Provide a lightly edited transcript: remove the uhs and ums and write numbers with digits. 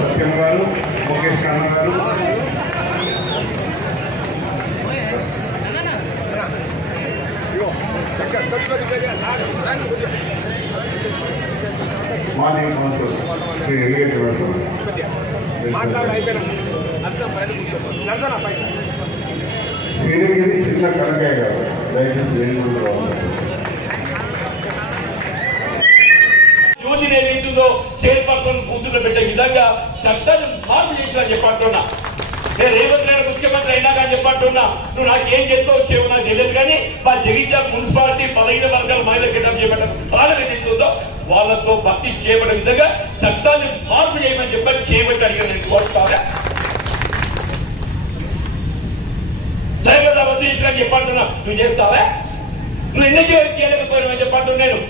సత్యం గారు, ముఖేష్ కన్నా గారు, మాజీ కౌన్సిలర్ శ్రీ ఎలిగేట్ శ్రీగిరి చిన్న కనకయ్య గారు దయచేసి వేణుగోడు యువతిని ఏదైతుందో చైర్పర్సన్ కూతురు పెట్టే విధంగా చట్టాలు మార్పు చేసినా చెప్పంటున్నా. నేను రేవంత్ రెడ్డి ముఖ్యమంత్రి అయినా కానీ చెప్పంటున్నా, నువ్వు నాకేం చేస్తావు వచ్చేవో నాకు తెలియదు, కానీ మా జగిత్యాల మున్సిపాలిటీ 15 వర్గాల మహిళలు కిటప్ చేయబడ్డ స్థానం ఏదైతుందో వాళ్ళతో భర్తీ చేయబడే విధంగా చట్టాన్ని మార్పు చేయమని చెప్పని చేయబట్టి అడిగిన నేను కోరుతాను. డ్రైవర్ భర్తీ చేసినా చెప్పంటున్నా, నువ్వు చేస్తావా? నువ్వు ఎందుకు చేయలేకపోయినావని చెప్పంటున్నాను.